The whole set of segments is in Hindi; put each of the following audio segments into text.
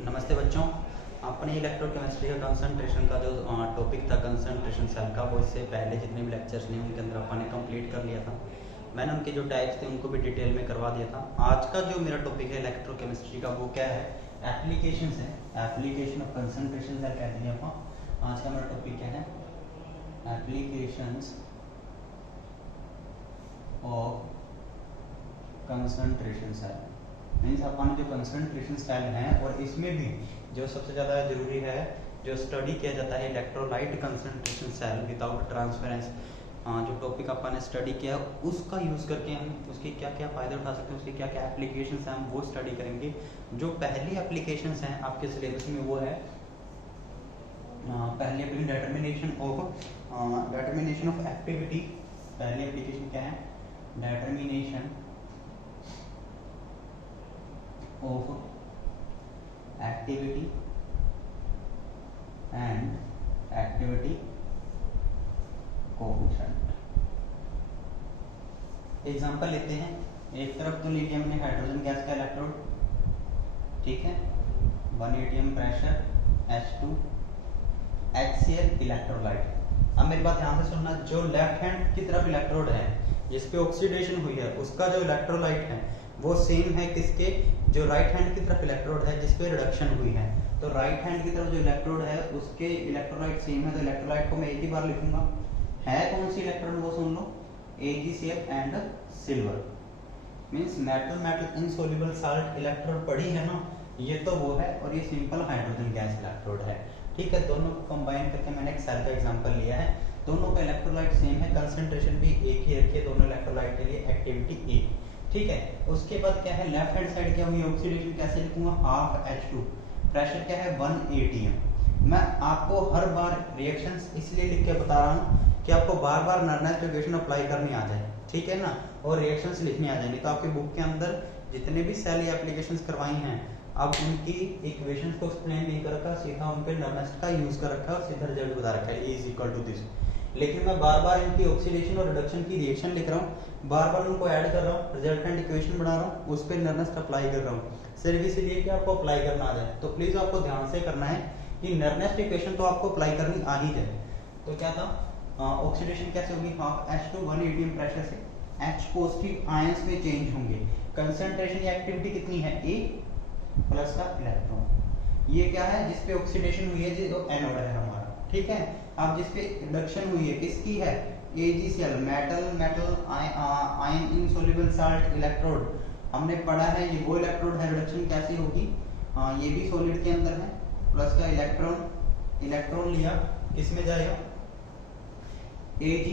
नमस्ते बच्चों। अपने इलेक्ट्रोकेमिस्ट्री का कंसंट्रेशन का जो टॉपिक था कंसंट्रेशन सेल का, वो इससे पहले जितने भी लेक्चर्स लिए उनके अंदर अपन ने कंप्लीट कर लिया था। मैंने उनके जो टाइप्स थे उनको भी डिटेल में करवा दिया था। आज का जो मेरा टॉपिक है इलेक्ट्रोकेमिस्ट्री का, वो क्या है? एप्लीकेशंस है। एप्लीकेशन ऑफ कंसंट्रेशन सेल कहते हैं अपन। आज का मेरा टॉपिक क्या है? Applications of concentration cell. Means अपन जो कंसंट्रेशन सेल हैं, और इसमें भी जो सबसे ज़्यादा जरूरी है जो स्टडी किया जाता है electrolyte concentration cell without transference, जो टॉपिक अपन ने स्टडी किया उसका यूज़ करके हम उसके क्या क्या फ़ायदे उठा सकते हैं, उसकी क्या क्या एप्लीकेशंस हैं, हम वो स्टडी करेंगे। जो पहली एप्लीकेशंस हैं आपके सिलेबस में वो है पहली अपनी डिटर्मिनेशन ऑफ एक्टिविटी। पहली एप्लीकेशन क्या है? Determination of activity and activity coefficient। Example लेते हैं। एक तरफ तो ले लिया हमने हाइड्रोजन गैस का इलेक्ट्रोड, ठीक है, 1 atm pressure, H2, HCl electrolyte. अब मेरी बात ध्यान से सुनना, जो लेफ्ट हैंड की तरफ इलेक्ट्रोड है जिसपे ऑक्सीडेशन हुई है, उसका जो इलेक्ट्रोलाइट है वो सेम है किसके? जो राइट हैंड की तरफ इलेक्ट्रोड है जिसपे रिडक्शन हुई है। तो राइट हैंड की तरफ जो इलेक्ट्रोड है उसके इलेक्ट्रोलाइट सेम है, तो इलेक्ट्रोलाइट को मैं एक ही बार लिखूंगा। है कौन सी इलेक्ट्रोड वो सुन लो, AgCl and silver. Means metal metal insoluble salt electrode पड़ी है ना, ये तो वो है, और ये सिंपल हाइड्रोजन गैस इलेक्ट्रोड है। ठीक है, दोनों को कंबाइन करके मैंने एक सेल का एग्जांपल लिया है। दोनों का इलेक्ट्रोलाइट सेम है, कंसंट्रेशन भी एक ही रखी है दोनों इलेक्ट्रोलाइट के लिए, एक्टिविटी एक। ठीक है, उसके बाद क्या है? लेफ्ट हैंड साइड क्या हुई? ऑक्सीडेशन कैसे लिखूंगा? हाफ H2, प्रेशर क्या है? 1 atm। मैं आपको हर बार रिएक्शंस इसलिए लिख के बता रहा हूँ कि आपको बार बार नॉर्मल इक्वेशन अप्लाई करनी आ जाए, ठीक है ना, और रिएक्शंस लिखनी आ जाए। नहीं तो आपके बुक के अंदर जितने भी सेल या एप्लीकेशंस करवाई हैं, अब उनकी इक्वेशंस को एक्सप्लेन नहीं कर रखा, सीधा उनके नॉर्मल का यूज कर रखा है, सीधा रिजल्ट बता रखा है, E = दिस। लेकिन मैं बार बार इनकी ऑक्सीडेशन और रिडक्शन की रिएक्शन लिख रहा हूँ, बार बार उनको ऐड कर रहा हूँ, रिजल्टेंट इक्वेशन बना रहा हूँ, उस पर नर्नेस्ट अप्लाई कर रहा हूँ, सिर्फ इसलिए कि आपको अप्लाई करना आ जाए। तो प्लीज आपको ध्यान से करना है कि नर्नेस्ट इक्वेशन तो आपको अप्लाई करनी आ ही जाए। तो क्या था? ऑक्सीडेशन कैसे होगी? हाफ H2 1 atm प्रेशर से H पॉजिटिव आयंस में चेंज होंगे। कंसंट्रेशन या एक्टिविटी कितनी है? A प्लस का इलेक्ट्रॉन। ये क्या है? जिसपे ऑक्सीडेशन हुई है जो एनोड है हमारा, ठीक है। अब जिसपे रिडक्शन हुई है किसकी है? AgCl metal metal ion insoluble salt electrode. हमने पढ़ा है ये वो इलेक्ट्रोड है, रिडक्शन कैसी होगी? ये भी सॉलिड के अंदर है, प्लस का इलेक्ट्रॉन लिया, किस में जाएगा? Ag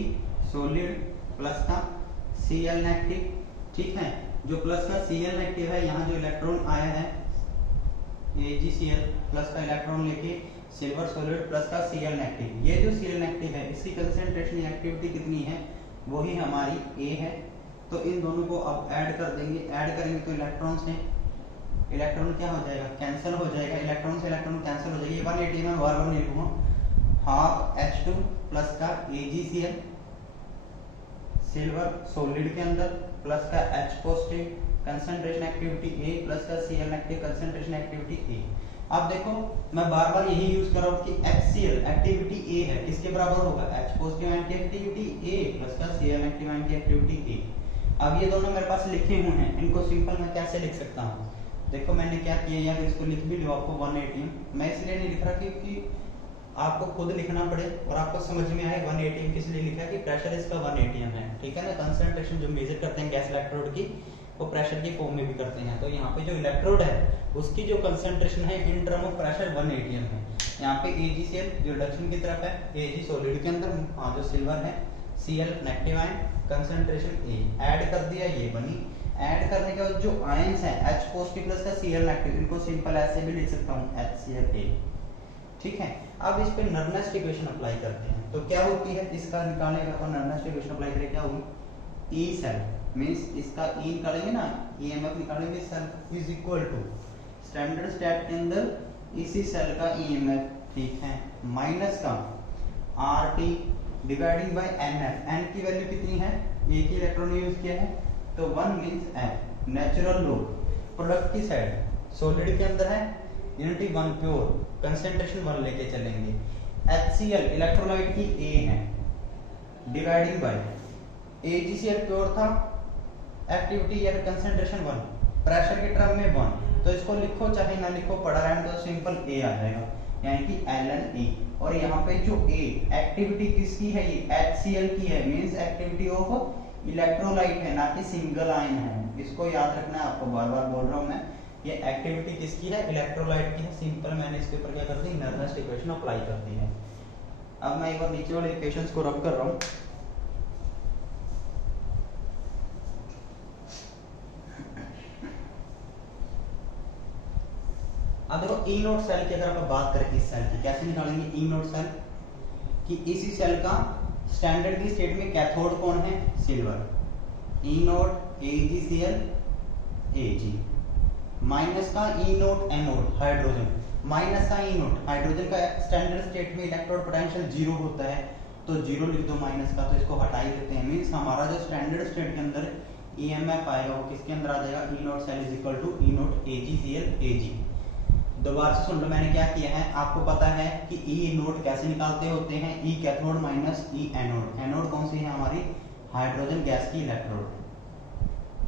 सॉलिड प्लस का Cl नेगेटिव, ठीक है। जो प्लस का Cl नेगेटिव है, यहाँ जो इलेक्ट्रॉन आया है AgCl प्लस का इलेक्ट्रॉन लेके सिल्वर सॉलिड प्लस का Cl नेगेटिव। ये जो Cl नेगेटिव है इसकी कंसंट्रेशन एक्टिविटी कितनी है? वही हमारी A है। तो इन दोनों को अब ऐड कर देंगे, ऐड करेंगे तो इलेक्ट्रॉन से इलेक्ट्रॉन क्या हो जाएगा? कैंसिल हो जाएगा, इलेक्ट्रॉन से इलेक्ट्रॉन कैंसिल हो जाएगा। 1 atm में बार-बार नहीं लिखूंगा। हाफ H2 प्लस का AgCl सिल्वर सॉलिड के अंदर प्लस का H positive concentration activity A plus का Cl negative concentration activity A। अब देखो मैं बार बार यही यूज कर रहा हूँ कि HCl एक्टिविटी A है, किसके बराबर होगा? H पॉजिटिव आयन की एक्टिविटी A प्लस का Cl नेगेटिव आयन की एक्टिविटी A। अब ये दोनों मेरे पास लिखे हुए हैं, इनको सिंपल मैं कैसे लिख सकता हूँ? देखो मैंने क्या किया, या इसको लिख भी लो आपको 1 atm। मैं इसलिए नहीं लिख रहा क्योंकि आपको खुद लिखना पड़े और आपको समझ में आए 1 atm किस लिए लिखा है, कि प्रेशर इसका 1 atm है, ठीक है ना। कंसंट्रेशन जो मेजर करते हैं गैस इलेक्ट्रोड की, वो प्रेशर की फॉर्म में भी करते हैं। तो यहाँ पे जो इलेक्ट्रोड है उसकी जो कंसंट्रेशन है in term of pressure 1 atm है। यहाँ पे AgCl जो रिडक्शन की तरफ है, Ag सॉलिड के अंदर, जो सिल्वर है Cl negative ion concentration A, add कर दिया, ये बनी। ऐड करने के बाद जो आयंस है H पॉजिटिव प्लस का Cl नेगेटिव, इनको सिंपल ऐसे भी लिख सकता हूँ HCl, ठीक है। अब इस पे नर्नेस्ट इक्वेशन अप्लाई करते हैं, तो क्या होती है? इसका निकालने का तो नर्नेस्ट इक्वेशन अप्लाई करें, क्या होगी? E सेल मींस इसका E निकालेंगे ना, EMF निकालेंगे, cell is equal to standard state के अंदर इसी सेल का EMF, ठीक है, माइनस का RT dividing bye NF। N की वैल्यू कितनी है? एक ही इलेक्ट्रॉन यूज किया है, तो 1 means F। Natural law, product की साइड सॉलिड के अंदर है यूनिटी 1 प्योर, कंसेंट्रेशन 1 लेके चलेंगे। HCl इलेक्ट्रोलाइट की A है, डिवाइडिंग बाय AgCl प्योर था, एक्टिविटी या कंसेंट्रेशन 1, प्रेशर के टर्म में 1, तो इसको लिखो चाहे ना लिखो, पढ़ा रहा है तो सिंपल A आ जाएगा, यानी कि ln A। और यहाँ पे जो A एक्टिविटी किसकी है, ये HCl की है, मींस एक्टिविटी ऑफ इलेक्ट्रोलाइट है, ना कि सिंगल आयन है। इसको याद रखना है, आपको बार बार बोल रहा हूँ मैं, ये एक्टिविटी किसकी है, इलेक्ट्रोलाइट की है। सिंपल मैंने इसके ऊपर क्या कर दी, नर्नेस्ट इक्वेशन अप्लाई कर दी है। अब मैं एक बार नीचे वाले इक्वेशंस को रब कर रहा हूँ। अब देखो ई नोट सेल की अगर आप बात करें, इस सेल की कैसे निकालेंगे ई नोट सेल, कि इसी सेल का स्टैंडर्ड की स्टेट में कैथोड कौन है, सिल्वर, ई नोट AgCl Ag, माइनस का E note anode hydrogen, minus का ई नोट हाइड्रोजन का स्टैंडर्ड स्टेट में इलेक्ट्रोड पोटेंशियल 0 होता है, तो 0 लिख दो माइनस का, तो इसको हटा ही देते हैं। मींस हमारा जो स्टैंडर्ड स्टेट के अंदर EMF आएगा वो किसके अंदर आ जाएगा, E note cell is equal to E note AgCl Ag। दोबारा से सुन लो, मैंने क्या किया है, आपको पता है कि ई नोट कैसे निकालते होते हैं, ई कैथोड माइनस ई एनोड। एनोड कौन सी है हमारी, हाइड्रोजन गैस की इलेक्ट्रोड,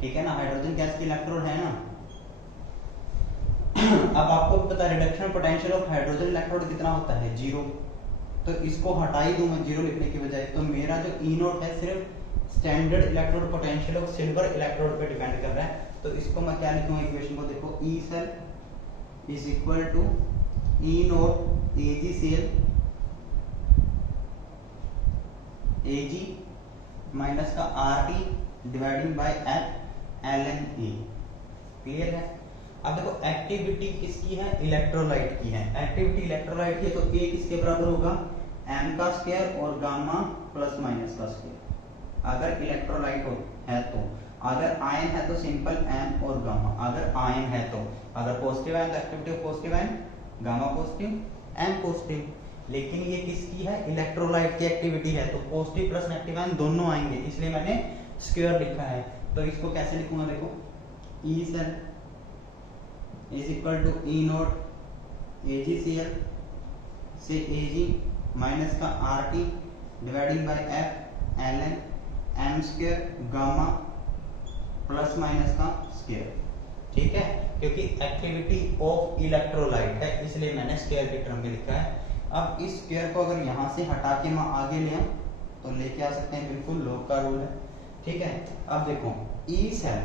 ठीक है ना, हाइड्रोजन गैस की इलेक्ट्रोड है ना। अब आपको पता है reduction potential of hydrogen electrode कितना होता है, 0, तो इसको हटा ही दूं मैं 0 लिखने की बजाय, तो मेरा जो ई नोट है सिर्फ standard electrode potential of silver electrode पे डिपेंड कर रहा है, तो इसको मैं क्या लिखूंगा, इक्वेशन को देखो, E cell is equal to E naught AgCl Ag minus का RT dividing by F ln A। Clear है। अब देखो एक्टिविटी किसकी है, इलेक्ट्रोलाइट की है, एक्टिविटी इलेक्ट्रोलाइट की है, तो A किसके बराबर होगा, m का स्क्वायर और गामा प्लस माइनस का स्क्वायर। अगर इलेक्ट्रोलाइट है तो, अगर आयन है तो सिंपल m और गामा, अगर आयन है तो, अगर पॉजिटिव आयन तो activity of positive ion gamma positive m positive, लेकिन ये किसकी है, इलेक्ट्रोलाइट की एक्टिविटी है, तो पॉजिटिव प्लस नेगेटिव आयन दोनों आएंगे, इसलिए मैंने स्क्वायर लिखा है। तो इसको कैसे लिखूंगा, देखो E cell is equal to E note AgCl से Ag माइनस का RT dividing by F ln m square gamma plus minus का स्क्वायर, ठीक है, क्योंकि एक्टिविटी ऑफ इलेक्ट्रोलाइट है इसलिए मैंने स्क्वायर की टर्म में लिखा है। अब इस स्क्वायर को अगर यहां से हटा के मैं आगे ले आऊं तो लेके आ सकते हैं, बिल्कुल लॉग का रूल है, ठीक है। अब देखो ई सेल,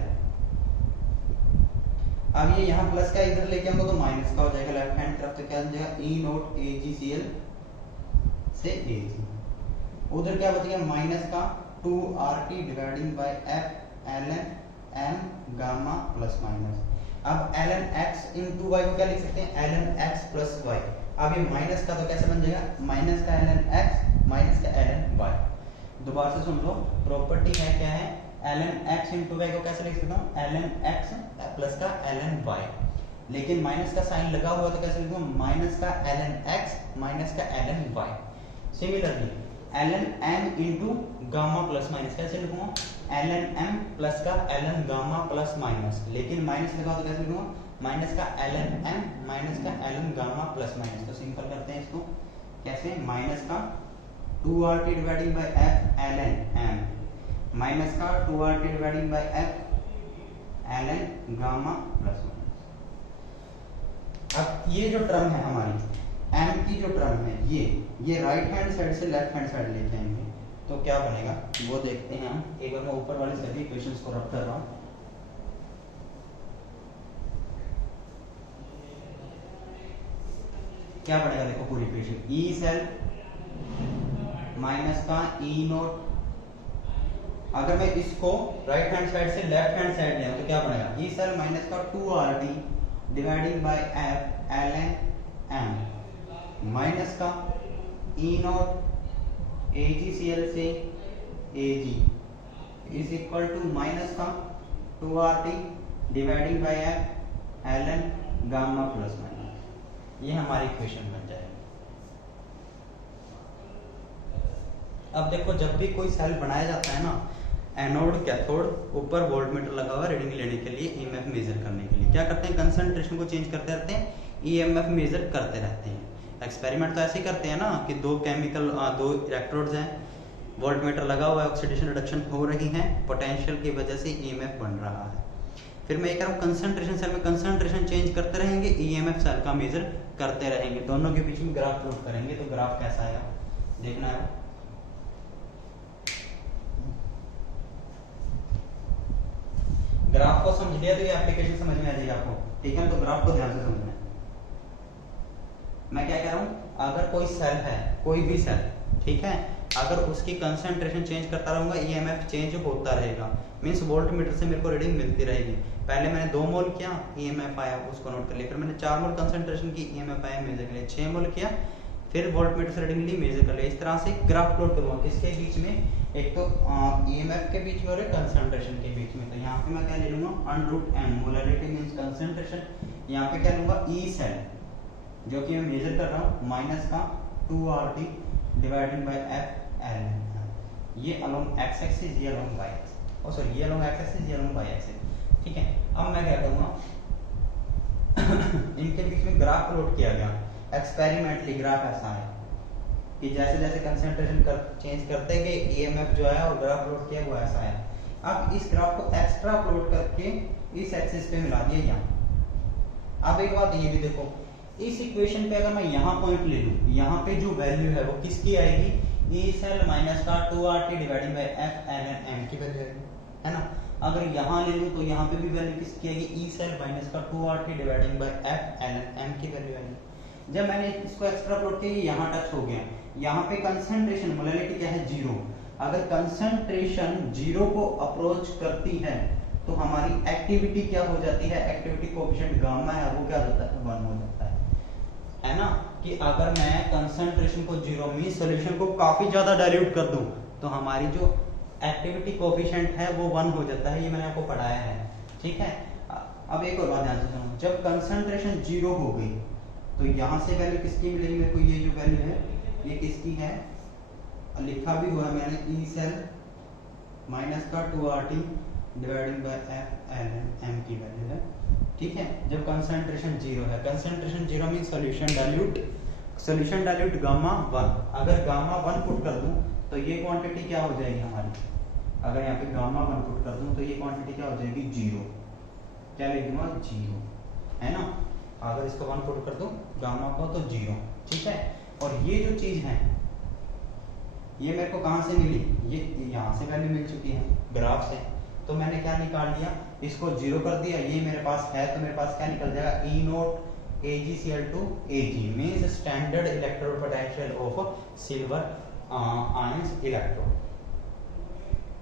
अब ये यहाँ प्लस का इधर लेके आऊंगा तो माइनस का हो जाएगा, लेफ्ट हैंड तरफ तो क्या हो जाएगा, ई नोट AgCl से Ag, उधर क्या बचेगा माइनस का 2RT dividing by F ln m gamma plus minus. अब ln x इंटू वाई को क्या लिख सकते हैं, ln x प्लस वाई। अब ये माइनस का तो कैसे बन जाएगा, माइनस का ln x माइनस का ln y। दोबारा से सुन लो, प्रॉपर्टी है क्या है, ln x इंटू वाई को कैसे लिख सकता हूँ, ln x प्लस का ln y, लेकिन माइनस का साइन लगा हुआ तो कैसे लिखूँ, माइनस का ln x माइनस का ln y। Similarly ln m into gamma plus minus कैसे लिखूंगा, ln m प्लस का ln गामा प्लस माइनस, लेकिन माइनस लगा तो कैसे लिखूंगा, माइनस का ln m माइनस का ln गामा प्लस माइनस। तो सिंपल करते हैं इसको, कैसे, माइनस का 2RT dividing by F ln m minus का 2RT dividing by F ln gamma plus minus. अब ये जो टर्म है हमारी m की जो टर्म है, ये राइट हैंड साइड से लेफ्ट हैंड साइड लेके आएंगे तो क्या बनेगा वो देखते हैं हम। एक बार मैं ऊपर वाले सभी इक्वेशंस को रब कर रहा हूँ। क्या बनेगा देखो पूरी इक्वेशन, ई सेल माइनस का ई नोट, अगर मैं इसको राइट हैंड साइड से लेफ्ट हैंड साइड ले तो क्या बनेगा, ई सेल माइनस का 2RT dividing by F ln m minus का ई नोट AgCl से Ag is equal to minus का 2RT dividing by F ln gamma plus minus. ये हमारी इक्वेशन बन जाएगी। अब देखो जब भी कोई सेल बनाया जाता है ना, एनोड कैथोड, ऊपर वोल्टमीटर लगा हुआ रीडिंग लेने के लिए, ईएमएफ मेजर करने के लिए क्या करते हैं, कंसंट्रेशन को चेंज करते रहते हैं, ईएमएफ मेजर करते रहते हैं। एक्सपेरिमेंट तो ऐसे ही करते हैं ना कि दो इलेक्ट्रोड्स हैं, वोल्टमीटर लगा हुआ है, ऑक्सीडेशन रिडक्शन हो रही है, पोटेंशियल की वजह से ईएमएफ बन रहा है। फिर मैं ये कह रहा हूँ कंसंट्रेशन सेल में कंसंट्रेशन चेंज करते रहेंगे, ईएमएफ सेल का मेजर करते रहेंगे, दोनों के बीच में ग्राफ प्लॉट करेंगे। तो ग्राफ कैसा आया देखना है। ग्राफ को समझ लिया तो ये एप्लीकेशन समझ में आ जाएगी आपको, ठीक है। तो ग्राफ को ध्यान से समझना है। मैं क्या कह रहा हूँ, अगर कोई सेल है, कोई भी सेल, ठीक है, अगर उसकी कंसंट्रेशन चेंज करता रहूंगा, ईएमएफ चेंज होता रहेगा, मींस वोल्टमीटर से मेरे को रीडिंग मिलती रहेगी। पहले मैंने 2 मोल किया, ईएमएफ आया, उसको नोट कर लिया। फिर मैंने 4 मोल कंसंट्रेशन की, ईएमएफ आया, मेजर कर लिया। 6 मोल किया, फिर वोल्टमीटर से रीडिंग ली, मेजर कर लिया। इस तरह से ग्राफ प्लॉट करूंगा किसके बीच में, एक तो ईएमएफ के बीच में और एक कंसंट्रेशन के बीच में। तो यहाँ पे मैं क्या ले लूंगा, √m, मोलैरिटी मींस कंसंट्रेशन। यहाँ पे क्या लूंगा, ई सेल जो कि मैं मेजर कर रहा हूँ, माइनस का 2RT डिवाइडेड बाय FLN। ये अलोंग x एक्सिस, ये अलोंग y एक्सिस, सॉरी ये अलोंग x एक्सिस, ये अलोंग y एक्सिस, ठीक है। अब मैं क्या करूँगा इनके बीच में ग्राफ प्लॉट किया गया। एक्सपेरिमेंटली ग्राफ ऐसा है कि जैसे जैसे कंसंट्रेशन चेंज करते गए, ईएमएफ जो है और ग्राफ प्लॉट किया वो ऐसा है। अब इस ग्राफ को एक्स्ट्रा प्लॉट करके इस एक्सिस पे मिला दिया यहाँ। अब एक बात ये भी देखो, इस इक्वेशन पे अगर मैं यहाँ पॉइंट ले लूँ, यहाँ पे जो वैल्यू है वो किसकी आएगी, ई सेल माइनस का 2RT डिवाइडेड बाय FLN की वैल्यू आएगी, है ना। अगर यहाँ ले लूँ तो यहाँ पे भी वैल्यू किसकी आएगी, ई सेल माइनस का 2RT डिवाइडेड बाय FLN की वैल्यू आएगी। जब मैंने इसको एक्स्ट्रा प्लॉट किया, यहाँ टच हो गया, यहाँ पे कंसंट्रेशन मोलैरिटी क्या है, 0। अगर कंसंट्रेशन 0 को अप्रोच करती है तो हमारी एक्टिविटी क्या हो जाती है, एक्टिविटी कोएफिशिएंट गामा है वो क्या होता है, 1 हो जाता है ना। कि अगर मैं कंसंट्रेशन को 0 मीन सॉल्यूशन को काफी ज्यादा डाइल्यूट कर दूं तो हमारी जो एक्टिविटी कोएफिशिएंट है वो 1 हो जाता है। ये मैंने आपको पढ़ाया है, ठीक है। अब एक और बात ध्यान से सुनो, जब कंसंट्रेशन 0 हो गई तो यहाँ से वैल्यू किसकी मिलेगी मेरे को, ये जो वैल्यू है ये किसकी है, लिखा भी हुआ है मैंने, ई सेल माइनस का 2RT डिवाइडेड बाय FLN की वैल्यू है, ठीक है। जब कंसंट्रेशन 0 है, concentration 0 mean solution dilute gamma 1। अगर गामा 1 पुट कर दूं तो ये क्वांटिटी क्या हो जाएगी हमारी, अगर यहाँ पे गामा 1 पुट कर दूं तो ये क्वांटिटी क्या हो जाएगी, 0। क्या लिख दूंगा, 0, है ना। अगर इसको 1 पुट कर दूं गामा को तो 0, ठीक है। और ये जो चीज है ये मेरे को कहां से मिली, ये यहाँ से वैल्यू मिल चुकी है ग्राफ से। तो मैंने क्या निकाल लिया, इसको 0 कर दिया, ये मेरे पास है तो मेरे पास क्या निकल जाएगा, E0 AgCl2 Ag means standard electrode potential of silver ions electrode.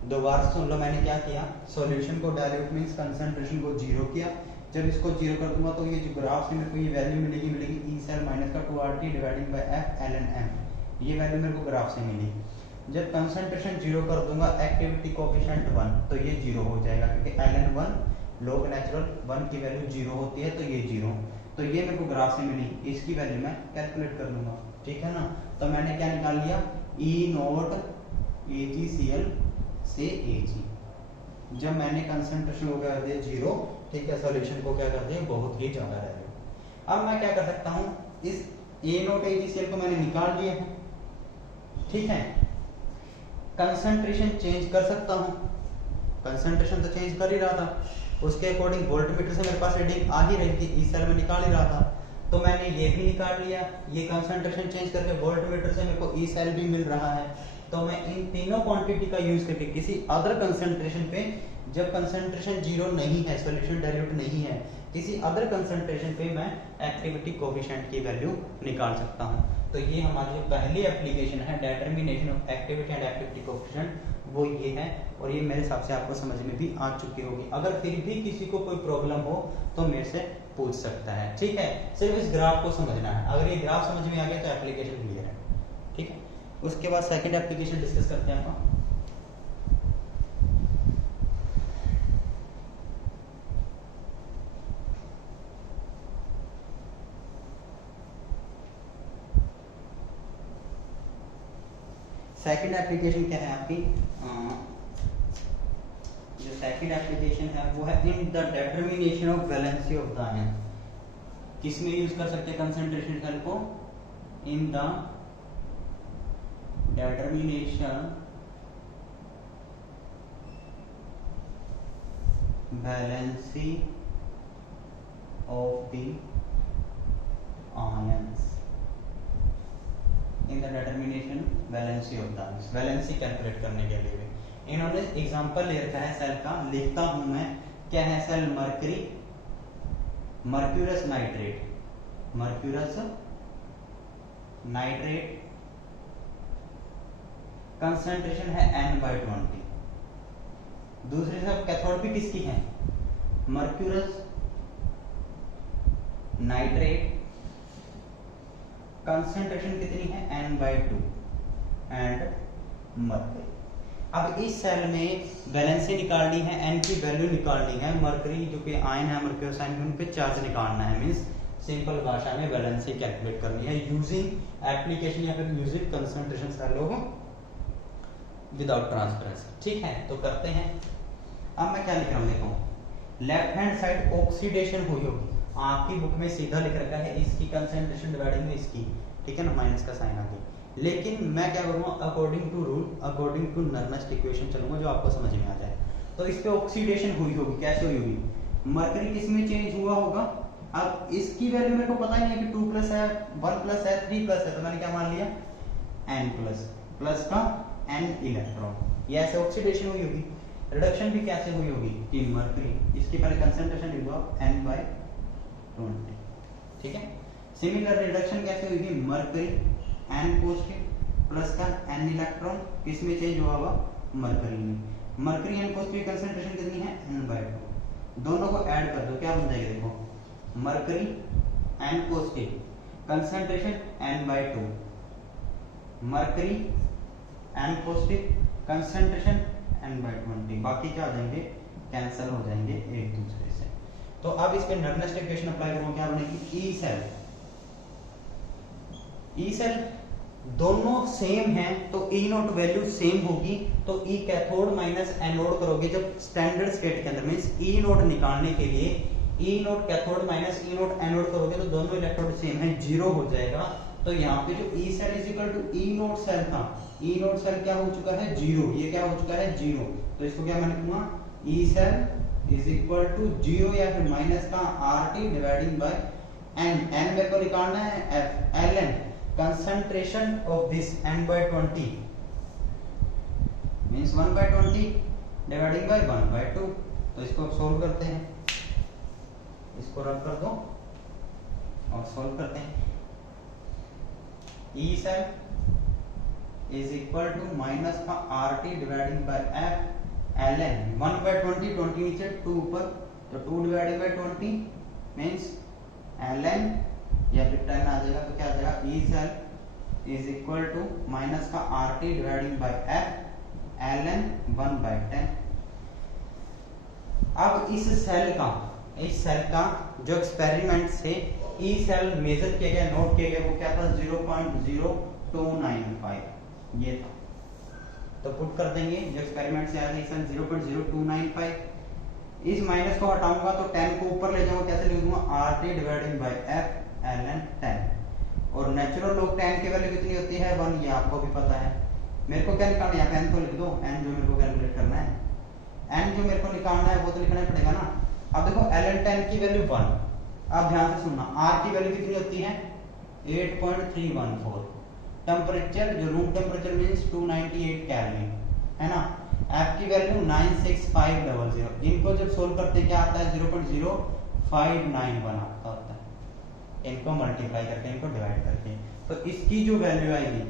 दोबारा सुन लो, मैंने क्या किया, सॉल्यूशन को डाइल्यूट मींस कंसंट्रेशन को 0 किया। जब इसको 0 कर दूंगा तो ये जो ग्राफ से मेरे को ये वैल्यू मिलेगी ई सेल माइनस का 2RT डिवाइडेड बाय FLN। ये वैल्यू मेरे को ग्राफ से मिली। जब कंसंट्रेशन 0 कर दूंगा, एक्टिविटी कोएफिशिएंट 1, तो ये 0 हो जाएगा क्योंकि LN1 लॉग नेचुरल 1 की वैल्यू 0 होती है, तो ये 0। तो ये मेरे को ग्राफ से मिली, इसकी वैल्यू मैं कैलकुलेट कर लूंगा, ठीक है ना। तो मैंने क्या निकाल लिया, E0 AgCl से Ag। जब मैंने कंसंट्रेशन को क्या कर दिया 0, ठीक है, सॉल्यूशन को क्या कर दिया बहुत ही ज्यादा रह गया। अब मैं क्या कर सकता हूँ, इस A0 AgCl को मैंने निकाल लिया है, ठीक है। कंसंट्रेशन चेंज कर सकता हूं, कंसंट्रेशन तो चेंज कर ही रहा था, उसके अकॉर्डिंग वोल्टमीटर से मेरे पास रीडिंग आ ही रही थी, ई सेल में निकाल ही रहा था। तो मैंने ये भी निकाल लिया, ये कंसंट्रेशन चेंज करके वोल्टमीटर से मेरे को ई सेल भी मिल रहा है। तो मैं इन तीनों क्वांटिटी का यूज करके किसी अदर कंसंट्रेशन पे, जब कंसंट्रेशन 0 नहीं है, सॉल्यूशन डाइल्यूट नहीं है, किसी अदर कंसंट्रेशन पे मैं एक्टिविटी कोएफिशिएंट की वैल्यू निकाल सकता हूं। तो ये हमारी जो पहली एप्लीकेशन है determination of activity and activity coefficient, वो ये है। और ये मेरे हिसाब से आपको समझ में भी आ चुकी होगी। अगर फिर भी किसी को कोई प्रॉब्लम हो तो मेरे से पूछ सकता है, ठीक है। सिर्फ इस ग्राफ को समझना है, अगर ये ग्राफ समझ में आ गया तो एप्लीकेशन क्लियर है, ठीक है। उसके बाद सेकंड एप्लीकेशन डिस्कस करते हैं ਆਪਾਂ। सेकंड एप्लीकेशन क्या है आपकी, जो सेकंड एप्लीकेशन है वो है in the determination of valency of the ion. किस में यूज कर सकते हैं कंसंट्रेशन सेल को? In the determination valency of the ions, in the determination valency of the ions, valency calculate करने के लिए इन्होंने एग्जांपल ले रखा है सेल का, लिखता हूं मैं, क्या है cell? Mercury, mercurous nitrate, mercurous nitrate, concentration है N/20। दूसरी तरफ कैथोड भी किसकी है? मर्क्यूरस नाइट्रेट, कंसंट्रेशन कितनी है? N/2 and mercury. अब इस सेल में वैलेंसी निकालनी है, एन की वैल्यू निकालनी है, मर्करी जो कि आयन है मर्क्यूरस आयन, उन पे चार्ज निकालना है, मींस सिंपल भाषा में वैलेंसी कैलकुलेट करनी है यूजिंग एप्लीकेशन या फिर using concentration cell without transparency. ठीक है, तो करते हैं। अब मैं क्या लिख रहा हूँ, देखो लेफ्ट हैंड साइड ऑक्सीडेशन हुई होगी, आपकी बुक में सीधा लिख रखा है इसकी कंसंट्रेशन डिवाइडिंग में इसकी, ठीक है ना, माइनस का साइन आ गया। लेकिन मैं क्या करूँगा, according to rule, according to Nernst equation चलूंगा जो आपको समझ में आ जाए। तो इस पे ऑक्सीडेशन हुई होगी, कैसे हुई होगी? मर्करी किस में चेंज हुआ होगा? अब इसकी वैल्यू मेरे को पता ही नहीं है कि 2 प्लस है, 1 प्लस है, 3 प्लस है, तो मैंने क्या मान लिया? n प्लस, प्लस का n इलेक्ट्रॉन, ये ऐसे ऑक्सीडेशन हुई होगी। रिडक्शन भी कैसे हुई होगी कि मर्करी, इसकी पहले कंसंट्रेशन हुआ N/20, ठीक है। सिमिलर रिडक्शन कैसे हुई थी? मर्करी N पॉजिटिव प्लस का N इलेक्ट्रॉन किस में चेंज हुआ होगा? मर्करी में। मर्करी N पॉजिटिव कंसंट्रेशन कितनी है? N/2। दोनों को ऐड कर दो, क्या बन जाएगा? देखो mercury N positive concentration N/2, mercury N positive concentration N/20, बाकी क्या हो जाएंगे? कैंसिल हो जाएंगे एक दूसरे से। तो अब इस पे नर्नेस्ट इक्वेशन अप्लाई करूंगा, क्या बनेगी? ई सेल, ई सेल दोनों सेम हैं तो ई नोट वैल्यू सेम होगी, तो ई कैथोड माइनस एनोड करोगे जब स्टैंडर्ड स्टेट के अंदर, मींस ई नोट निकालने के लिए ई नोट कैथोड माइनस ई नोट एनोड करोगे तो दोनों इलेक्ट्रोड सेम है, जीरो हो जाएगा। तो यहाँ पे जो E cell is equal to E note cell था, ई नोट सेल क्या हो चुका है? जीरो, ये क्या हो चुका है? जीरो। तो इसको क्या मैं लिखूंगा? E cell is equal to zero या फिर माइनस का RT dividing by N, N मेरे को निकालना है F, L N concentration of this N/20 means 1/20 dividing by 1/2। तो इसको सोल्व करते हैं, इसको रब कर दो और सोल्व करते हैं। E cell is equal to minus का RT dividing by F ln 1/20, 20 नीचे 2 ऊपर, तो 2 डिवाइडेड बाय 20 मींस ln या फिर 10 आ जाएगा, तो क्या आ जाएगा? E cell is equal to minus का RT dividing by F ln 1/10। अब इस सेल का जो एक्सपेरिमेंट से ई सेल मेजर किया गया, नोट किया गया, वो क्या था? 0.0295 ये था। तो पुट कर देंगे, जो एक्सपेरिमेंट से आया था ई सेल 0.0295, इस माइनस को हटाऊंगा तो 10 को ऊपर ले जाऊंगा, कैसे लिख दूंगा? RT dividing by F ln 10। और नेचुरल लॉग 10 की वैल्यू कितनी होती है? 1, ये आपको भी पता है। मेरे को क्या निकालना है? यहाँ पे n को लिख दो, n जो मेरे को कैलकुलेट करना है, n जो मेरे को निकालना है वो तो लिखना ही पड़ेगा ना। अब देखो ln 10 की वैल्यू 1, अब ध्यान से सुनना, R की वैल्यू कितनी होती है? 8.314। टेम्परेचर जो रूम टेम्परेचर मींस 298 केल्विन है ना। F की वैल्यू 96500। इनको जब सोल्व करते हैं क्या आता है? 0.0591 आता होता है, इनको मल्टीप्लाई करके, इनको डिवाइड करके, तो इसकी जो वैल्यू आएगी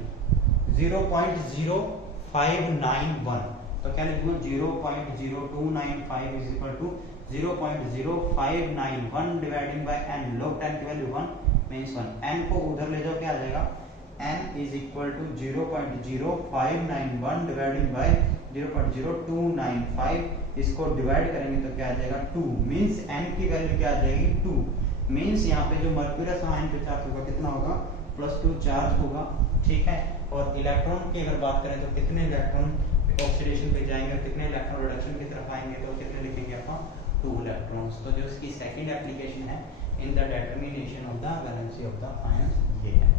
0.0591, तो क्या लिखूंगा? 0.0295 is equal to 0.0591 dividing by n, log 10 की वैल्यू 1 मींस 1, n को उधर ले जाओ, क्या आ जाएगा? n is equal to 0.0591 dividing by 0.0295, इसको डिवाइड करेंगे तो क्या आ जाएगा? 2 मींस n की वैल्यू क्या आ जाएगी? 2 मींस यहाँ पे जो मर्क्यूरस आयन पे चार्ज होगा कितना होगा? +2 चार्ज होगा, ठीक है। और इलेक्ट्रॉन की अगर बात करें तो कितने इलेक्ट्रॉन ऑक्सीडेशन पे जाएंगे और कितने इलेक्ट्रॉन रिडक्शन की तरफ आएंगे, तो कितने लिखेंगे आप? 2 इलेक्ट्रॉन्स। तो जो इसकी सेकंड सेकंड एप्लीकेशन है in the determination of the valency of the ions, ये है।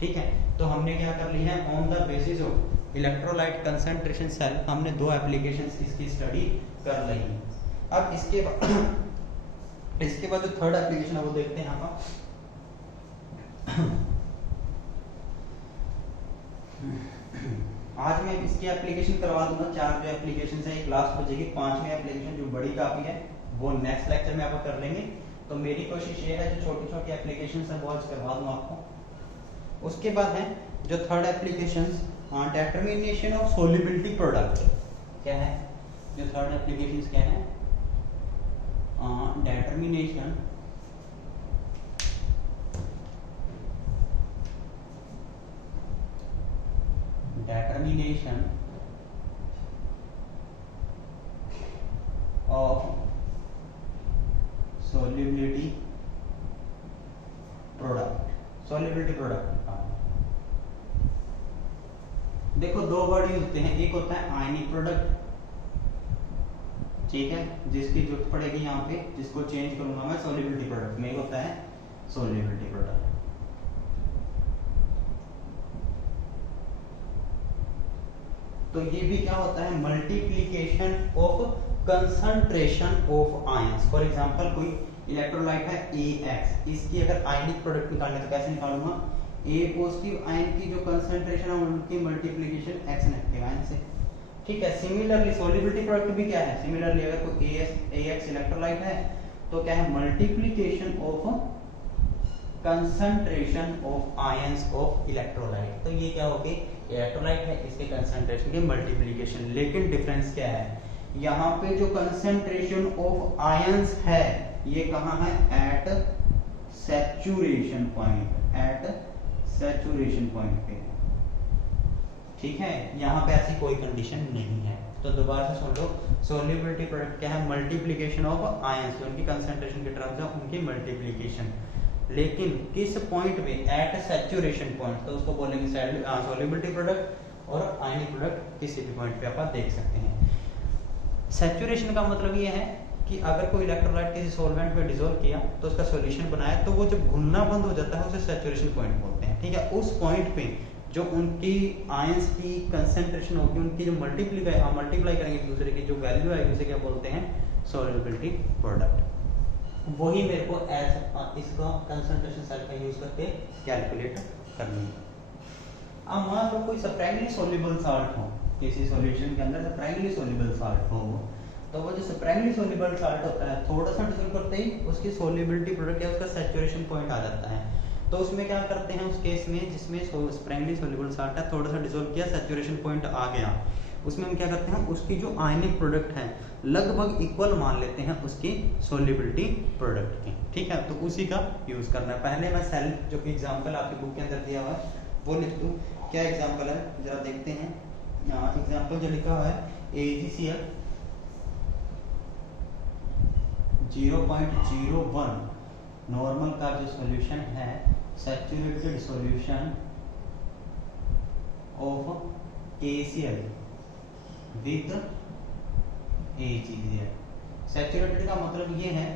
ठीक है, तो हमने क्या कर लिया है, on the basis of electrolyte concentration cell हमने दो एप्लीकेशंस इसकी स्टडी कर ली है। अब इसके बाद जो थर्ड एप्लीकेशन है वो देखते हैं यहाँ पर। आज मैं इसकी एप्लीकेशन करवा दूंगा, 4 जो एप्लीकेशन है, एक लास्ट बचेगी 5वीं एप्लीकेशन जो बड़ी काफी है वो नेक्स्ट लेक्चर में आप कर लेंगे। तो मेरी कोशिश ये है जो छोटी छोटी एप्लीकेशन है वो आज करवा दूँ आपको। उसके बाद है जो third application determination of solubility product, क्या है जो थर्ड एप्लीकेशन क्या है, डिटरमिनेशन ऑफ सोल्युबिलिटी प्रोडक्ट। देखो दो वर्ड यूज होते हैं, एक होता है आयनिक प्रोडक्ट, ठीक है, जिसकी जरूरत पड़ेगी यहाँ पे, जिसको चेंज करूंगा मैं सोल्युबिलिटी प्रोडक्ट में, एक होता है सोल्युबिलिटी प्रोडक्ट। तो ये भी क्या होता है, multiplication of concentration of ions. For example कोई इलेक्ट्रोलाइट है AX, इसकी अगर आयनिक प्रोडक्ट निकालना है तो कैसे निकालूंगा, A पॉजिटिव आयन की जो कंसंट्रेशन है उनकी मल्टीप्लिकेशन X नेगेटिव आयन से। ठीक है, सिमिलरली सोल्युबिलिटी प्रोडक्ट भी क्या है, सिमिलरली अगर कोई AX इलेक्ट्रोलाइट है तो क्या है, multiplication of concentration of ions of electrolyte. तो ये क्या होगी, इलेक्ट्रोलाइट है इसके कंसंट्रेशन की मल्टीप्लिकेशन। लेकिन डिफरेंस क्या है, यहाँ पे जो कंसंट्रेशन ऑफ आयंस है ये कहाँ है, at saturation point, at saturation point पे। ठीक है, यहाँ पे ऐसी कोई कंडीशन नहीं है। तो दोबारा से सुन लो, सोल्युबिलिटी प्रोडक्ट क्या है, मल्टीप्लिकेशन ऑफ आयंस, उनकी कंसंट्रेशन के टर्म्स है उनकी मल्टीप्लिकेशन, लेकिन किस पॉइंट पे, एट सैचुरेशन पॉइंट। तो उसको बोलेंगे सोल्युबिलिटी प्रोडक्ट, और आयनिक प्रोडक्ट किसी भी पॉइंट पे आप देख सकते हैं। सैचुरेशन का मतलब ये है कि अगर कोई इलेक्ट्रोलाइट किसी सॉल्वेंट में डिसॉल्व किया तो उसका सॉल्यूशन बनाया, तो वो जब घुलना बंद हो जाता है उसे सैचुरेशन पॉइंट बोलते हैं। ठीक है, उस पॉइंट पे जो उनकी आयंस की कंसंट्रेशन होगी, उनकी जो मल्टीप्लाई करेंगे एक दूसरे की जो वैल्यू आएगी उसे क्या बोलते हैं, सोल्युबिलिटी प्रोडक्ट। वही मेरे को इसका कंसंट्रेशन सेल का यूज करके कैलकुलेट करनी है। अब मान लो कोई सप्राइमली सोल्यूबल साल्ट हो, किसी सॉल्यूशन के अंदर सप्राइमली सोल्यूबल साल्ट हो, तो वो जो सप्राइमली सोल्यूबल साल्ट होता है थोड़ा सा डिसॉल्व करते ही उसकी सोल्युबिलिटी प्रोडक्ट या उसका सैचुरेशन पॉइंट आ जाता है। तो उसमें क्या करते हैं, उस केस में जिसमें सप्राइमली सोल्यूबल साल्ट है थोड़ा सा डिसॉल्व किया, सैचुरेशन पॉइंट आ गया, उसमें हम क्या करते हैं, उसकी जो आयनिक प्रोडक्ट है लगभग इक्वल मान लेते हैं उसकी सोल्युबिलिटी प्रोडक्ट की। ठीक है, तो उसी का यूज करना है। पहले मैं सेल जो एग्जांपल आपकी बुक के अंदर दिया हुआ है वो लिख दूं। क्या एग्जांपल है जरा देखते हैं। एग्जांपल जो लिखा हुआ है AgCl 0.01 नॉर्मल का जो सॉल्यूशन है, saturated solution of KCl with AgCl। Saturated का मतलब ये है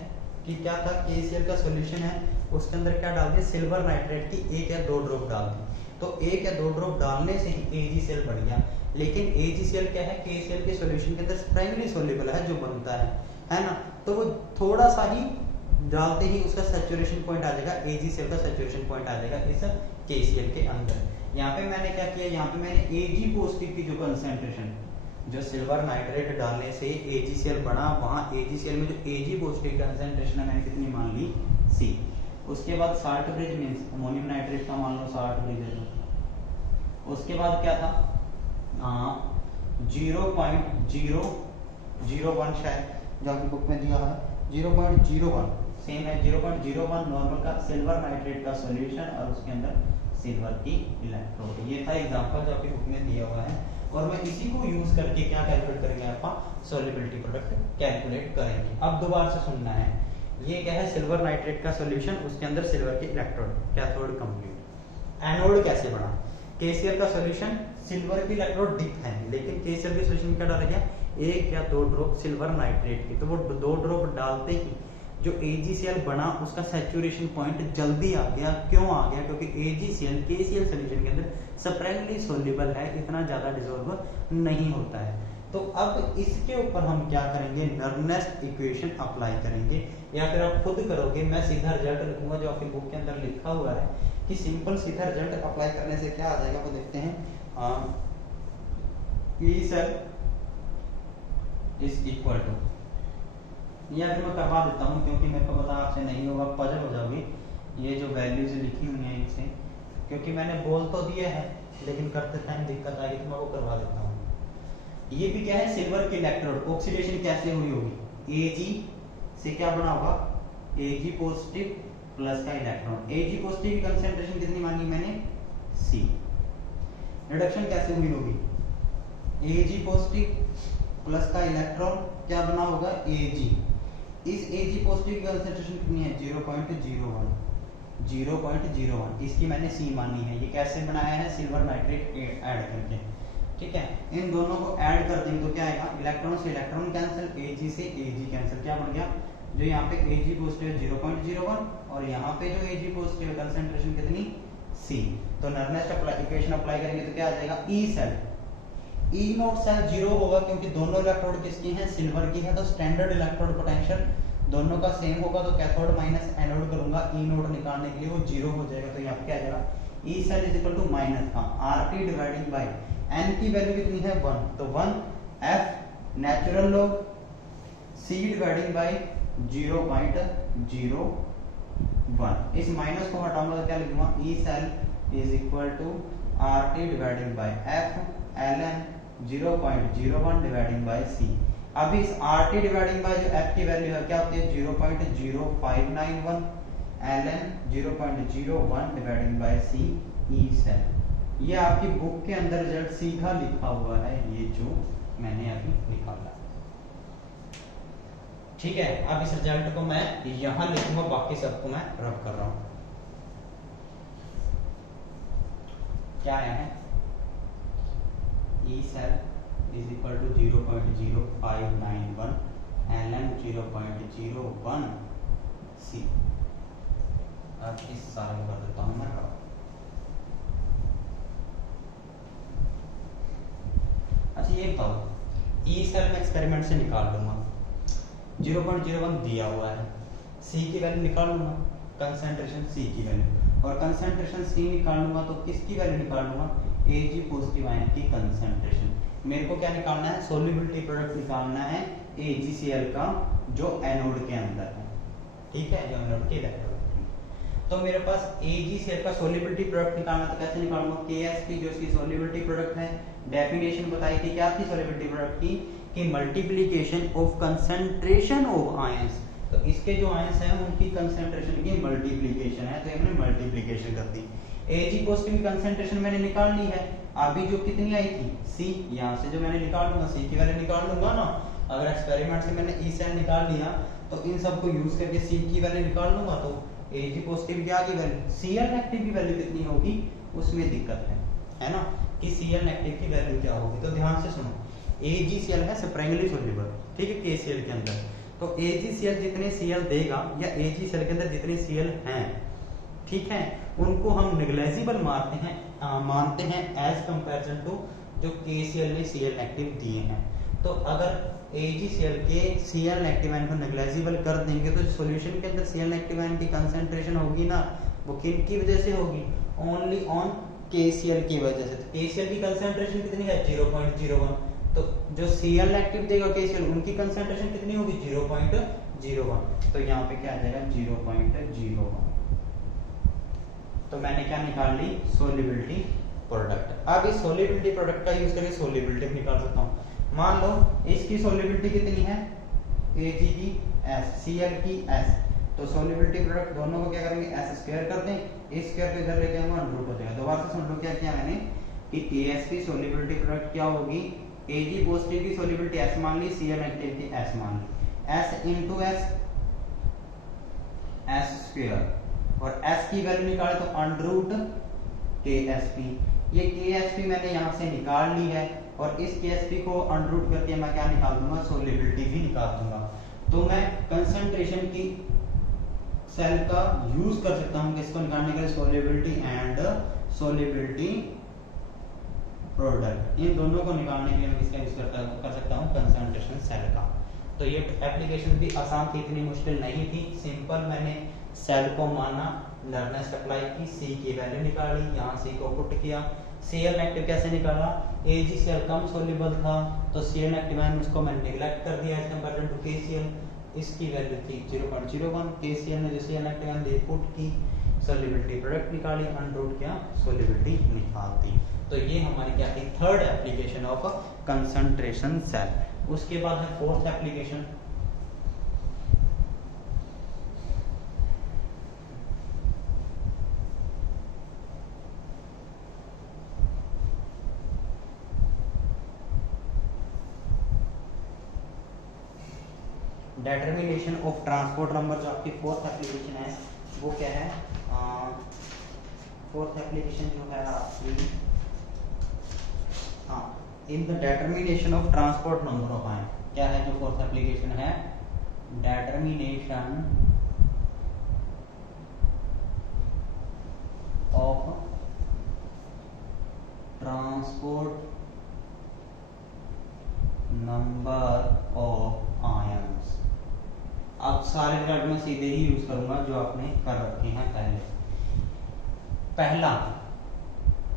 कि क्या था, KCl का सॉल्यूशन है उसके अंदर क्या डाल दिया, सिल्वर नाइट्रेट की 1 या 2 ड्रॉप डाल दी, तो 1 या 2 ड्रॉप डालने से ही AgCl बन गया। लेकिन AgCl क्या है, KCl के सॉल्यूशन के अंदर प्राइमरी सोल्यूबल है जो बनता है ना, तो वो थोड़ा सा ही डालते ही उसका सैचुरेशन पॉइंट आ जाएगा, AgCl का सैचुरेशन पॉइंट आ जाएगा इस KCl के अंदर। यहाँ पे मैंने क्या किया, यहाँ पे मैंने Ag पॉजिटिव की जो कंसंट्रेशन, जो सिल्वर नाइट्रेट डालने से AgCl बना, वहां AgCl में जो Ag पॉजिटिव कंसंट्रेशन है मैंने कितनी मान ली, C। उसके बाद salt bridge means ammonium nitrate का मान लो साल्ट ब्रिज। उसके बाद क्या था, 0.001 शायद जो आपकी बुक में दिया है 0.01 सेम है, 0.01 नॉर्मल का सिल्वर नाइट्रेट का सॉल्यूशन और उसके अंदर सिल्वर की इलेक्ट्रोड। ये था एग्जांपल जो आपकी बुक में दिया हुआ है, और मैं इसी को यूज करके क्या कैलकुलेट करेंगे, आप सॉल्युबिलिटी प्रोडक्ट कैलकुलेट करेंगे। अब दोबारा से सुनना है, ये क्या है, सिल्वर नाइट्रेट का सॉल्यूशन, उसके अंदर सिल्वर की इलेक्ट्रोड, कैथोड कंप्लीट। एनोड कैसे बना, KCl का सॉल्यूशन सिल्वर की इलेक्ट्रोड डिप है, लेकिन KCl के सॉल्यूशन क्या डाला गया, 1 या 2 ड्रॉप सिल्वर नाइट्रेट की, तो वो 2 ड्रॉप डालते ही जो AgCl बना उसका सैचुरेशन पॉइंट जल्दी आ गया। क्यों आ गया? क्योंकि AgCl KCl सॉल्यूशन के अंदर स्प्रेंगली सोल्यूबल है, इतना ज्यादा डिसॉल्व नहीं होता है। तो अब इसके ऊपर हम क्या करेंगे, नर्नेस्ट इक्वेशन अप्लाई करेंगे, या फिर आप खुद करोगे। मैं सीधा रिजल्ट लिखूंगा जो आपकी बुक के अंदर लिखा हुआ है कि सिंपल सीधा रिजल्ट अप्लाई करने से क्या आ जाएगा वो देखते हैं। KCl इज इक्वल टू, या फिर मैं करवा देता हूँ क्योंकि मेरे को पता आपसे नहीं होगा, पजल हो जाओगे ये जो वैल्यूज लिखी हुई हैं इनसे, क्योंकि मैंने बोल तो दिया है लेकिन करते टाइम दिक्कत आएगी तो मैं वो करवा देता हूँ। ये भी क्या है, सिल्वर के इलेक्ट्रोड, ऑक्सीडेशन कैसे हुई होगी, Ag से क्या बना होगा, Ag पॉजिटिव प्लस का इलेक्ट्रॉन। Ag पॉजिटिव की कंसंट्रेशन कितनी मानी मैंने, C। रिडक्शन कैसे हुई होगी, Ag पॉजिटिव प्लस का इलेक्ट्रॉन क्या बना होगा, Ag। इस Ag पॉजिटिव की कंसंट्रेशन कितनी है, 0.01, 0.01, इसकी मैंने C मानी है। ये कैसे बनाया है, सिल्वर नाइट्रेट ऐड करके, ठीक है। इन दोनों को ऐड कर देंगे तो क्या आएगा, इलेक्ट्रॉन से इलेक्ट्रॉन कैंसिल, Ag से Ag कैंसिल, क्या बन गया, जो यहाँ पे Ag पॉजिटिव है 0.01 और यहाँ पे जो Ag पॉजिटिव है कंसंट्रेशन कितनी, C। तो नर्नेस्ट इक्वेशन अप्लाई करेंगे तो क्या आ जाएगा, E cell, E nought cell 0 होगा क्योंकि दोनों इलेक्ट्रोड किसकी हैं, सिल्वर की है। तो स्टैंडर्ड इलेक्ट्रोड पोटेंशियल दोनों का सेम होगा, तो कैथोड माइनस एनोड करूंगा, E नोट निकालने के लिए वो 0 हो जाएगा। तो यहाँ पे क्या आ जाएगा, E cell is equal to minus का RT डिवाइडेड बाय N की वैल्यू कितनी है 1, तो 1 F natural log C dividing by 0.01। इस माइनस को हटाऊंगा तो क्या लिखूंगा, E cell is equal to RT divided by F ln 0.01 dividing by C। अब इस RT डिवाइडिंग बाय जो F की वैल्यू है क्या होती है, 0.0591 ln 0.01 dividing by C E cell. ये आपकी बुक के अंदर रिजल्ट सीधा लिखा हुआ है, ये जो मैंने अभी निकाला, ठीक है। अब इस रिजल्ट को मैं यहां लिखूंगा, बाकी सबको मैं रब कर रहा हूं। क्या है, E cell is equal to 0.0591 ln 0.01 C। अब इस सारे को कर देता हूं मैं रब। अच्छा ये बताओ, E सेल में एक्सपेरिमेंट से निकाल लूंगा, 0.01 दिया हुआ है, C की वैल्यू निकाल लूंगा, कंसंट्रेशन C की वैल्यू, और कंसंट्रेशन C निकाल लूंगा तो किसकी वैल्यू निकाल लूंगा, Ag पॉजिटिव आयन की कंसंट्रेशन। मेरे को क्या निकालना है, सोल्युबिलिटी प्रोडक्ट निकालना है AgCl का जो एनोड के अंदर है, ठीक है, जो एनोड के इलेक्ट्रोड। तो मेरे पास AgCl का सोल्युबिलिटी प्रोडक्ट निकालना, तो कैसे निकालूंगा, KSP जो इसकी सोल्युबिलिटी प्रोडक्ट है, डेफिनेशन बताई थी क्या थी सोल्युबिलिटी प्रोडक्ट की, कि multiplication of concentration of ions. तो इसके जो आयंस हैं उनकी कंसंट्रेशन की मल्टीप्लिकेशन है, तो हमने मल्टीप्लिकेशन कर दी। Ag पॉजिटिव की कंसंट्रेशन मैंने निकाल ली है, अभी जो कितनी आई थी C, यहाँ से जो मैंने निकाल लूंगा C की वैल्यू निकाल लूंगा ना। अगर एक्सपेरिमेंट से मैंने E सेल निकाल लिया तो इन सबको यूज करके C की वैल्यू निकाल लूंगा, तो Ag पॉजिटिव क्या की वैल्यू, Cl नेगेटिव की वैल्यू कितनी होगी, उसमें दिक्कत है ना, कि Cl नेगेटिव की वैल्यू क्या होगी। तो ध्यान से सुनो, AgCl है स्प्रेंगली सोल्यूबल, ठीक है, KCl के अंदर। तो AgCl जितने Cl देगा या AgCl के अंदर जितने Cl हैं, ठीक है, उनको हम नेग्लेजिबल मानते हैं एज कंपैरिजन टू जो KCl ने Cl नेगेटिव दिए हैं। तो अगर AgCl के Cl नेगेटिव आयन को नेग्लेजिबल कर देंगे तो सॉल्यूशन के अंदर Cl नेगेटिव आयन की कंसंट्रेशन होगी ना, वो किन की वजह से होगी, ओनली ऑन KCl की वजह से। तो KCl की कंसंट्रेशन कितनी है, 0.01, तो जो Cl नेगेटिव देगा KCl उनकी कंसंट्रेशन कितनी होगी, 0.01, तो यहाँ पे क्या आ जाएगा 0.01। तो मैंने क्या निकाल ली, सोल्युबिलिटी प्रोडक्ट। अब इस सोल्युबिलिटी प्रोडक्ट का यूज करके सोल्युबिलिटी निकाल सकता हूँ। मान लो इसकी सोल्युबिलिटी कितनी है, Ag की S, Cl की S, तो सोल्युबिलिटी प्रोडक्ट दोनों को क्या करेंगे, S स्क्वायर कर दें, इस स्क्वायर को इधर लेके आऊंगा, रूट हो जाएगा। दोबारा से सुन लो क्या किया मैंने, कि KS की सोल्युबिलिटी प्रोडक्ट क्या होगी, Ag पॉजिटिव की सोल्युबिलिटी S मान ली, Cl नेगेटिव की S मान ली, S इंटू S स्क्वायर, और S की वैल्यू निकाले तो अंडर रूट KSP। ये KSP मैंने यहाँ से निकाल ली है, और इस KSP को अंडर रूट करके मैं क्या निकाल दूंगा, सोल्युबिलिटी भी निकाल दूंगा। तो मैं कंसंट्रेशन की सेल का यूज कर सकता हूँ किसको निकालने के लिए, सोल्युबिलिटी एंड सोल्युबिलिटी प्रोडक्ट, इन दोनों को निकालने के लिए मैं किसका यूज कर सकता हूँ, कंसंट्रेशन सेल का। तो ये एप्लीकेशन भी आसान थी, इतनी मुश्किल नहीं थी, सिंपल। मैंने सेल को माना, नरनेस अप्लाई की, सी की वैल्यू निकाली, यहाँ सी को पुट किया, Cl नेगेटिव कैसे निकाला, AgCl कम सोल्यूबल था तो Cl नेगेटिव आयन उसको मैंने नेग्लेक्ट कर दिया एज कंपेयर टू KCl, इसकी वैल्यू थी 0.01, KCl ने जो Cl नेगेटिव आयन दे पुट की, सोल्यूबिलिटी प्रोडक्ट निकाली, अनरूट किया, सोल्यूबिलिटी निकाल दी। तो ये हमारी क्या थी, third application of concentration cell. उसके बाद है fourth application, determination of transport number. जो आपकी फोर्थ एप्लीकेशन है वो क्या है, फोर्थ एप्लीकेशन जो है आपकी, हाँ, in the determination of transport number of ion, क्या है जो फोर्थ एप्लीकेशन है, determination of transport number of ions. अब सारे रिजल्ट में सीधे ही यूज करूंगा जो आपने कर रखे हैं पहले। पहला,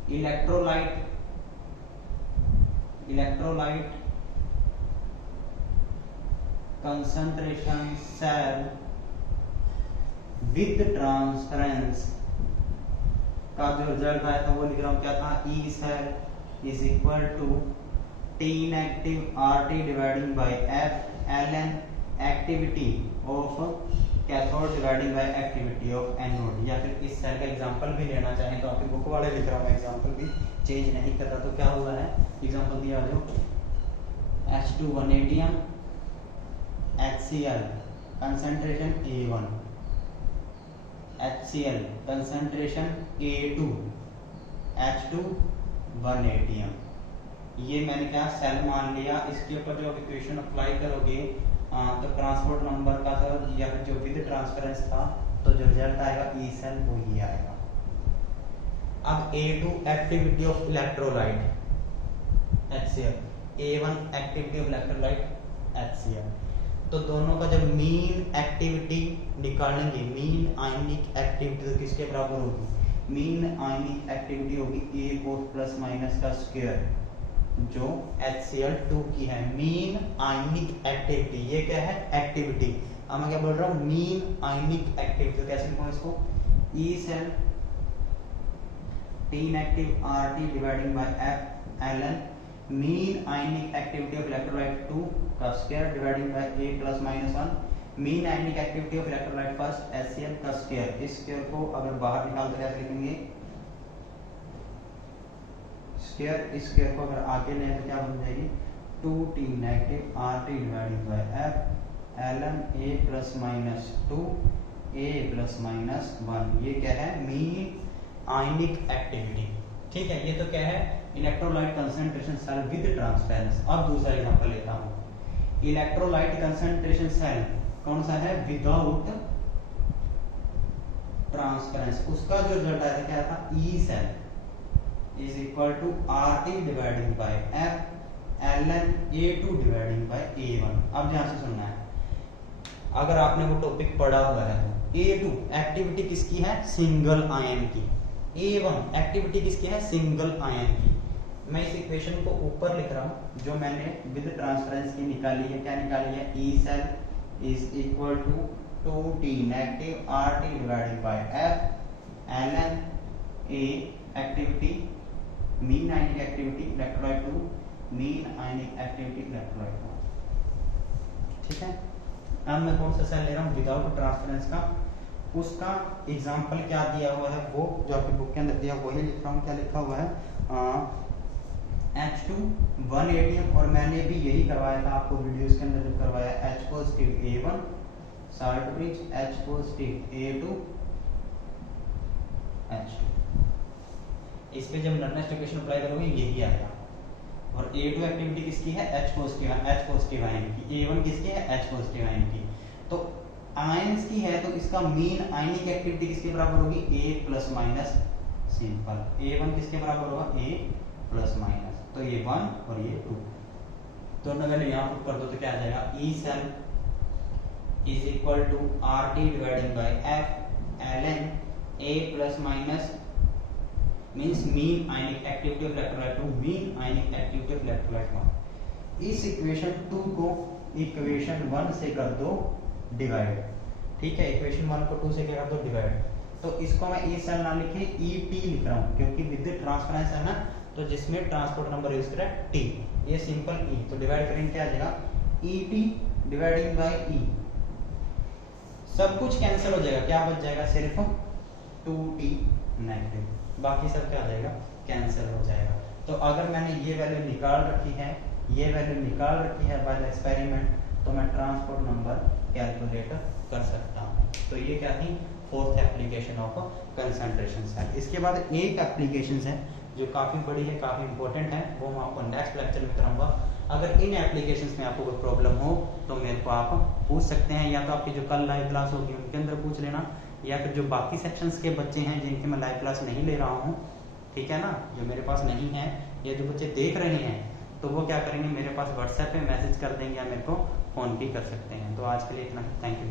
electrolyte concentration cell with transference का जो रिजल्ट आया था वो लिख रहा हूं, क्या था, E cell is equal to T negative RT dividing by F ln activity of cathode dividing by activity of anode. या फिर इस सेल का एग्जांपल भी लेना चाहें तो आपकी बुक वाले लिख रहा हूँ, एग्जांपल भी चेंज नहीं कर रहा। तो क्या हुआ है, एग्जांपल दिया जो H2 180 HCl concentration A1, HCl concentration A2, H2 180। ये मैंने क्या सेल मान लिया, इसके ऊपर जो इक्वेशन अप्लाई करोगे तो ट्रांसपोर्ट नंबर का तो या फिर जो विद ट्रांसफरेंस था तो जो रिजल्ट आएगा ई सेल वो ये आएगा। अब A2 activity of electrolyte HCl, A1 activity of electrolyte HCl, तो दोनों का जब मीन एक्टिविटी निकालेंगे, मीन आयनिक एक्टिविटी तो किसके बराबर होगी, मीन आयनिक एक्टिविटी होगी A कोस प्लस माइनस का स्क्वायर जो HCl2 की है, मीन आयनिक एक्टिविटी। ये क्या है, एक्टिविटी। अब मैं क्या बोल रहा हूँ, मीन आयनिक एक्टिविटी। तो कैसे लिखूंगा इसको, E cell T negative RT dividing by F ln mean ionic activity of electrolyte 2 का square dividing by A plus minus 1 mean ionic activity of electrolyte first HCl का स्क्वायर। इस स्क्वायर को अगर बाहर निकाल कर कैसे लिखेंगे, स्क्वायर, इस स्क्वायर को अगर आगे ले तो क्या बन जाएगी, 2T negative RT divided by F ln A plus minus 2 A plus minus 1। ये क्या है, मीन आयनिक एक्टिविटी। ठीक है, ये तो क्या है, electrolyte concentration cell with transference. अब दूसरा एग्जांपल लेता हूं, इलेक्ट्रोलाइट कंसंट्रेशन सेल कौन सा है, विदाउट ट्रांसफरेंस। उसका जो रिजल्ट आया था क्या था, E cell is equal to RT dividing by F ln A2 dividing by A1। अब ध्यान से सुनना है, अगर आपने वो टॉपिक पढ़ा हुआ है तो A2 एक्टिविटी किसकी है, सिंगल आयन की, A1 एक्टिविटी किसकी है, सिंगल आयन की। मैं इस इक्वेशन को ऊपर लिख रहा हूं जो मैंने विद ट्रांसफरेंस की निकाली है। क्या निकाली है, E cell is equal to 2T negative RT divided by F ln A activity, mean ionic activity electrolyte 2, mean ionic activity electrolyte 1। ठीक है, अब मैं कौन सा सेल ले रहा हूँ, विदाउट ट्रांसफरेंस का। उसका एग्जांपल क्या दिया हुआ है, वो जो आपकी बुक के अंदर दिया वही लिख रहा हूँ। क्या लिखा हुआ है, H2 180, और मैंने भी यही करवाया था आपको वीडियोस के अंदर जब करवाया, H positive A1 salt bridge, H positive A2 H2। इस पे जब नरनेस इक्वेशन अप्लाई करोगे यही आएगा। और A2 एक्टिविटी किसकी है, H पॉजिटिव आयन की, A1 किसकी है, H पॉजिटिव आयन की। तो आयंस की है तो इसका मीन आयनिक एक्टिविटी किसके बराबर होगी, ए प्लस माइनस सिंपल। A1 किसके बराबर होगा, A प्लस माइनस, तो ये 1 और ये 2 दोनों वैल्यू यहाँ पुट कर दो तो क्या आ जाएगा, E cell is equal to R T dividing by F ln A plus minus means mean ionic activity of electrolyte 2 mean ionic activity of electrolyte 1। इस इक्वेशन 2 को इक्वेशन 1 से कर दो डिवाइड, ठीक है, इक्वेशन 1 को 2 से क्या कर दो डिवाइड, तो इसको मैं ई सेल ना लिखे ई टी लिख रहा हूँ क्योंकि विद ट्रांसफरेंस है ना, तो जिसमें ट्रांसपोर्ट नंबर यूज करें टी, ये सिंपल ई, तो डिवाइड करेंगे क्या आ जाएगा, E T dividing by E, सब कुछ कैंसिल हो जाएगा, क्या बच जाएगा, सिर्फ 2t नेगेटिव, बाकी सब क्या आ जाएगा, कैंसिल हो जाएगा। तो अगर मैंने ये वैल्यू निकाल रखी है, ये वैल्यू निकाल रखी है बाय द एक्सपेरिमेंट, तो मैं ट्रांसपोर्ट नंबर कैलकुलेट कर सकता हूँ। तो ये क्या थी, fourth application of concentration cell. इसके बाद एक एप्लीकेशन है जो काफ़ी बड़ी है, काफ़ी इंपॉर्टेंट है, वो मैं आपको नेक्स्ट लेक्चर में कराऊंगा। अगर इन एप्लीकेशंस में आपको कोई प्रॉब्लम हो तो मेरे को आप पूछ सकते हैं, या तो आपकी जो कल लाइव क्लास होगी उनके अंदर पूछ लेना, या फिर जो बाकी सेक्शंस के बच्चे हैं जिनकी मैं लाइव क्लास नहीं ले रहा हूँ, ठीक है ना, जो मेरे पास नहीं है या जो बच्चे देख रहे हैं, तो वो क्या करेंगे, मेरे पास व्हाट्सएप पे मैसेज कर देंगे या मेरे को फ़ोन भी कर सकते हैं। तो आज के लिए इतना, थैंक यू।